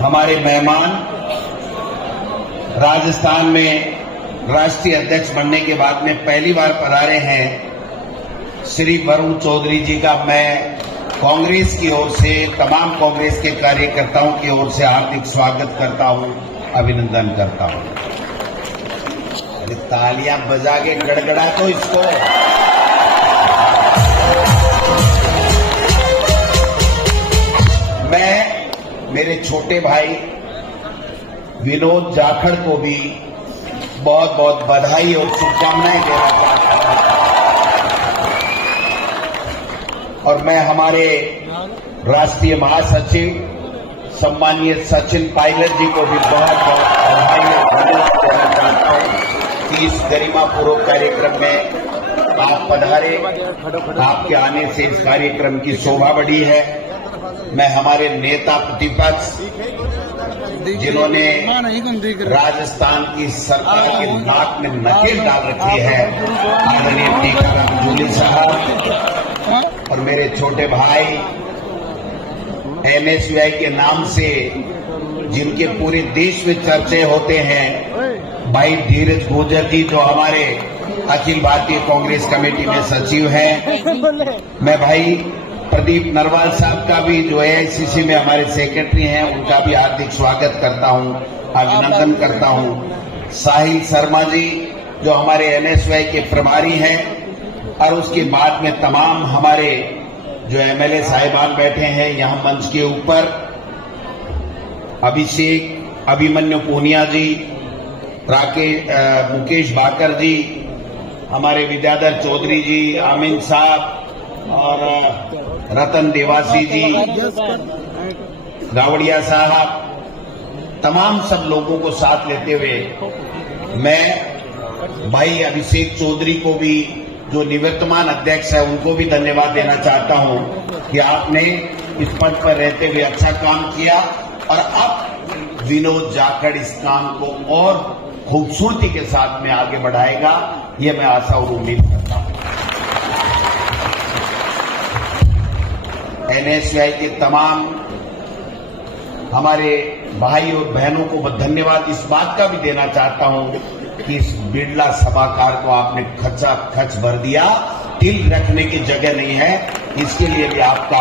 हमारे मेहमान राजस्थान में राष्ट्रीय अध्यक्ष बनने के बाद में पहली बार पधारे हैं श्री वरुण चौधरी जी का मैं कांग्रेस की ओर से तमाम कांग्रेस के कार्यकर्ताओं की ओर से हार्दिक स्वागत करता हूं, अभिनंदन करता हूं। अरे तालियां बजा के गड़गड़ा तो इसको। मैं मेरे छोटे भाई विनोद जाखड़ को भी बहुत बहुत बधाई और शुभकामनाएं देना चाहता हूं। और मैं हमारे राष्ट्रीय महासचिव सम्मानीय सचिन पायलट जी को भी बहुत बहुत बधाई और धन्यवाद देना चाहता हूं कि इस गरिमापूर्वक कार्यक्रम में आप पधारे। आपके आने से इस कार्यक्रम की शोभा बढ़ी है। मैं हमारे नेता प्रतिपक्ष जिन्होंने राजस्थान की सरकार के नाक में नकेल डाल रखी है, आदरणीय टीकाराम जूली साहब, और मेरे छोटे भाई एनएसयूआई के नाम से जिनके पूरे देश में चर्चे होते हैं, भाई धीरज गुर्जर जी जो हमारे अखिल भारतीय कांग्रेस कमेटी में सचिव हैं। मैं भाई प्रदीप नरवाल साहब का भी जो एआईसीसी में हमारे सेक्रेटरी हैं, उनका भी हार्दिक स्वागत करता हूं, अभिनंदन करता हूं। साहिल शर्मा जी जो हमारे एनएसयूआई के प्रभारी हैं, और उसके बाद में तमाम हमारे जो एमएलए साहिबान बैठे हैं यहां मंच के ऊपर, अभिषेक अभिमन्यु पूनिया जी, मुकेश बाकर जी, हमारे विद्याधर चौधरी जी, आमिन साहब और रतन देवासी जी, गावड़िया साहब, तमाम सब लोगों को साथ लेते हुए मैं भाई अभिषेक चौधरी को भी जो निवर्तमान अध्यक्ष है उनको भी धन्यवाद देना चाहता हूं कि आपने इस पद पर रहते हुए अच्छा काम किया, और अब विनोद जाखड़ इस काम को और खूबसूरती के साथ में आगे बढ़ाएगा, ये मैं आशा और उम्मीद करता हूं। एनएसयूआई के तमाम हमारे भाई और बहनों को धन्यवाद इस बात का भी देना चाहता हूं कि इस बिरला सभागार को आपने खचा खच भर दिया, तिल रखने की जगह नहीं है, इसके लिए भी आपका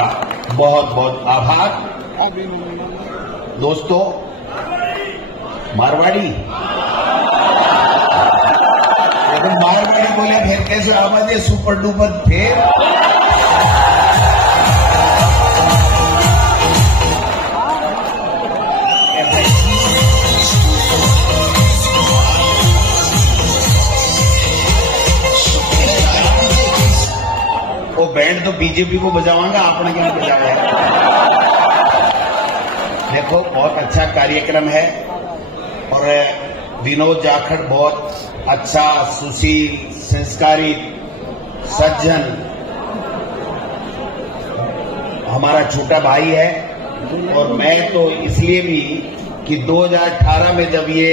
बहुत बहुत आभार। दोस्तों, मारवाड़ी मारवाड़ी बोले फिर कैसे आवाज है सुपर डुपर, फिर वो बैंड तो बीजेपी को बजावांगा, आपने क्यों बजाया? देखो, बहुत अच्छा कार्यक्रम है और विनोद जाखड़ बहुत अच्छा, सुशील, संस्कारी, सज्जन हमारा छोटा भाई है। और मैं तो इसलिए भी कि 2018 में जब ये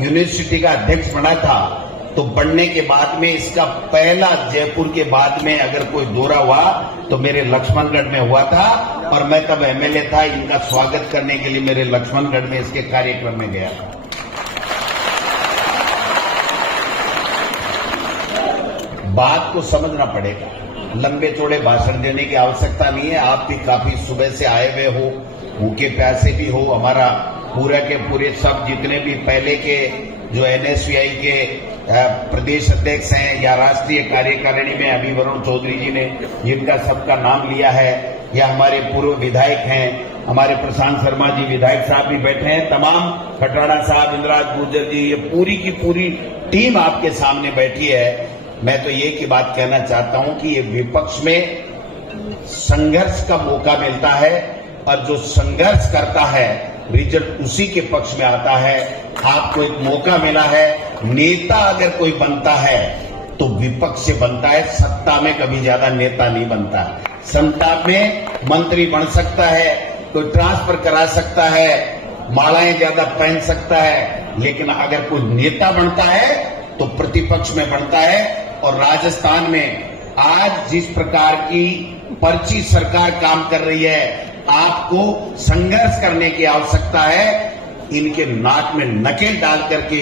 यूनिवर्सिटी का अध्यक्ष बना था तो बनने के बाद में इसका पहला जयपुर के बाद में अगर कोई दौरा हुआ तो मेरे लक्ष्मणगढ़ में हुआ था, और मैं तब एमएलए था। इनका स्वागत करने के लिए मेरे लक्ष्मणगढ़ में इसके कार्यक्रम में गया था। बात को समझना पड़ेगा, लंबे चौड़े भाषण देने की आवश्यकता नहीं है। आप भी काफी सुबह से आए हुए हो, भूखे प्यासे भी हो। हमारा पूरा के पूरे सब जितने भी पहले के जो एनएसयूआई के प्रदेश अध्यक्ष हैं या राष्ट्रीय कार्यकारिणी में अभी वरुण चौधरी जी ने जिनका सबका नाम लिया है, या हमारे पूर्व विधायक हैं, हमारे प्रशांत शर्मा जी विधायक साहब भी बैठे हैं, तमाम खटाड़ा साहब, इंद्राज गुर्जर जी, ये पूरी की पूरी टीम आपके सामने बैठी है। मैं तो ये की बात कहना चाहता हूं कि ये विपक्ष में संघर्ष का मौका मिलता है, और जो संघर्ष करता है रिजल्ट उसी के पक्ष में आता है। आपको एक मौका मिला है, नेता अगर कोई बनता है तो विपक्ष से बनता है, सत्ता में कभी ज्यादा नेता नहीं बनता। सत्ता में मंत्री बन सकता है, कोई ट्रांसफर करा सकता है, मालाएं ज्यादा पहन सकता है, लेकिन अगर कोई नेता बनता है तो प्रतिपक्ष में बनता है। और राजस्थान में आज जिस प्रकार की पर्ची सरकार काम कर रही है, आपको संघर्ष करने की आवश्यकता है। इनके नाक में नकेल डाल करके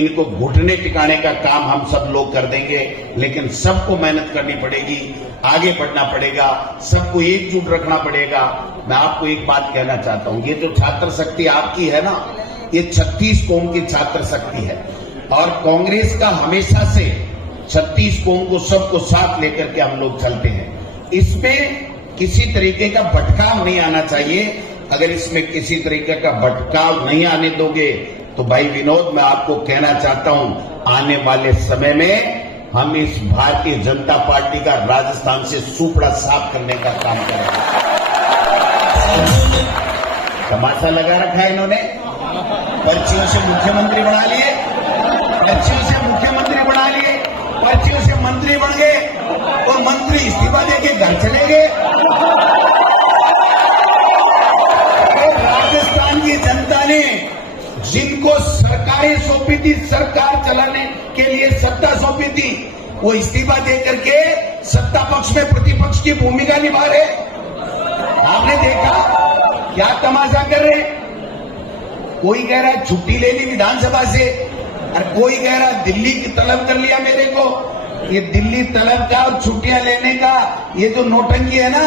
इनको घुटने टिकाने का काम हम सब लोग कर देंगे, लेकिन सबको मेहनत करनी पड़ेगी, आगे बढ़ना पड़ेगा, सबको एकजुट रखना पड़ेगा। मैं आपको एक बात कहना चाहता हूं, ये जो छात्र शक्ति आपकी है ना, ये 36 कौम की छात्र शक्ति है और कांग्रेस का हमेशा से 36 कौम को सबको साथ लेकर के हम लोग चलते हैं। इसमें किसी तरीके का भटकाव नहीं आना चाहिए। अगर इसमें किसी तरीके का भटकाव नहीं आने दोगे तो भाई विनोद, मैं आपको कहना चाहता हूं, आने वाले समय में हम इस भारतीय जनता पार्टी का राजस्थान से सुपड़ा साफ करने का काम करेंगे। तमाशा लगा रखा है इन्होंने, पर्चियों से मुख्यमंत्री बना लिए, पर्चियों से मुख्यमंत्री बना लिए, पर्चियों से मंत्री बन गए और मंत्री इस्तीफा देके घर चले गए। राजस्थान की जनता ने जिनको सरकारें सौंपी थी, सरकार चलाने के लिए सत्ता सौंपी थी, वो इस्तीफा देकर के सत्ता पक्ष में प्रतिपक्ष की भूमिका निभा रहे। आपने देखा क्या तमाशा कर रहे? कोई कह रहा है छुट्टी ले ली विधानसभा से और कोई कह रहा दिल्ली की तलब कर लिया मेरे को। ये दिल्ली तलब का और छुट्टियां लेने का ये जो नौटंकी है ना,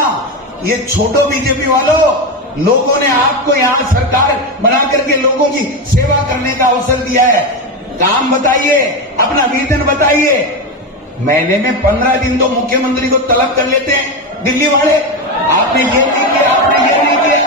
ये छोड़ो बीजेपी वालों। लोगों ने आपको यहां सरकार बना करके लोगों की सेवा करने का अवसर दिया है। काम बताइए, अपना विजन बताइए। महीने में 15 दिन तो मुख्यमंत्री को तलब कर लेते हैं दिल्ली वाले। आपने ये नहीं किया, आपने ये नहीं किया।